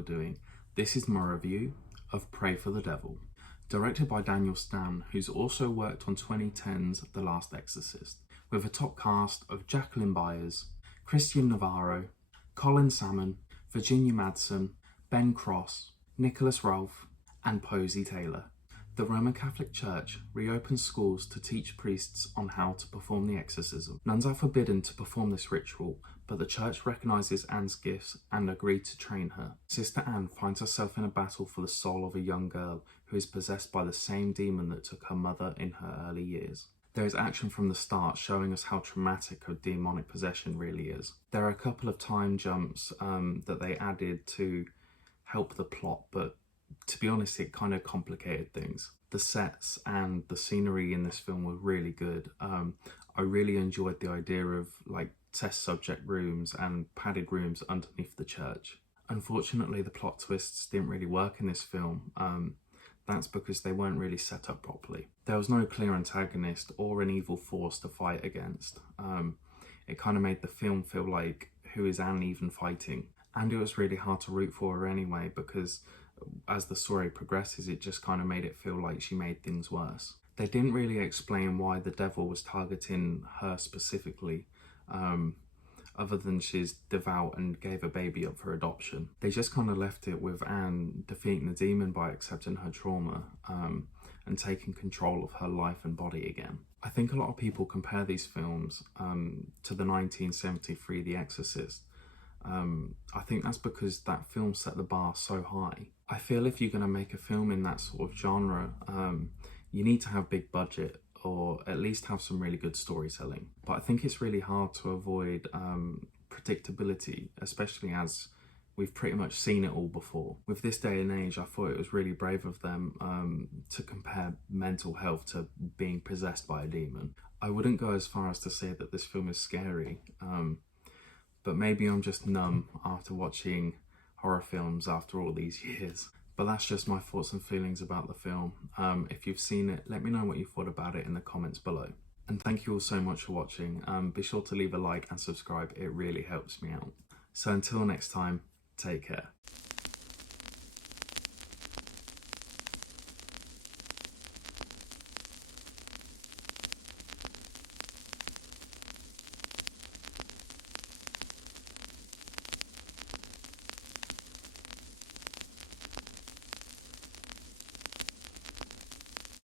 you're doing. This is my review of Pray for the Devil, directed by Daniel Stan, who's also worked on 2010's The Last Exorcist, with a top cast of Jacqueline Byers, Christian Navarro, Colin Salmon, Virginia Madsen, Ben Cross, Nicholas Rolfe, and Posey Taylor. The Roman Catholic Church reopens schools to teach priests on how to perform the exorcism. Nuns are forbidden to perform this ritual, but the church recognises Anne's gifts and agreed to train her. Sister Anne finds herself in a battle for the soul of a young girl who is possessed by the same demon that took her mother in her early years. There is action from the start showing us how traumatic a demonic possession really is. There are a couple of time jumps that they added to help the plot, but to be honest, it kind of complicated things. The sets and the scenery in this film were really good. I really enjoyed the idea of like test subject rooms and padded rooms underneath the church. Unfortunately, the plot twists didn't really work in this film. That's because they weren't really set up properly. There was no clear antagonist or an evil force to fight against. It kind of made the film feel like, who is Anne even fighting? And it was really hard to root for her anyway, because as the story progresses, it just kind of made it feel like she made things worse. They didn't really explain why the devil was targeting her specifically, other than she's devout and gave a baby up for adoption. They just kind of left it with Anne defeating the demon by accepting her trauma and taking control of her life and body again. I think a lot of people compare these films to the 1973 The Exorcist. I think that's because that film set the bar so high. I feel if you're going to make a film in that sort of genre, you need to have big budget or at least have some really good storytelling. But I think it's really hard to avoid predictability, especially as we've pretty much seen it all before. With this day and age, I thought it was really brave of them to compare mental health to being possessed by a demon. I wouldn't go as far as to say that this film is scary, but maybe I'm just numb after watching horror films after all these years. But that's just my thoughts and feelings about the film. If you've seen it, let me know what you thought about it in the comments below. And thank you all so much for watching. Be sure to leave a like and subscribe, it really helps me out. So until next time, take care.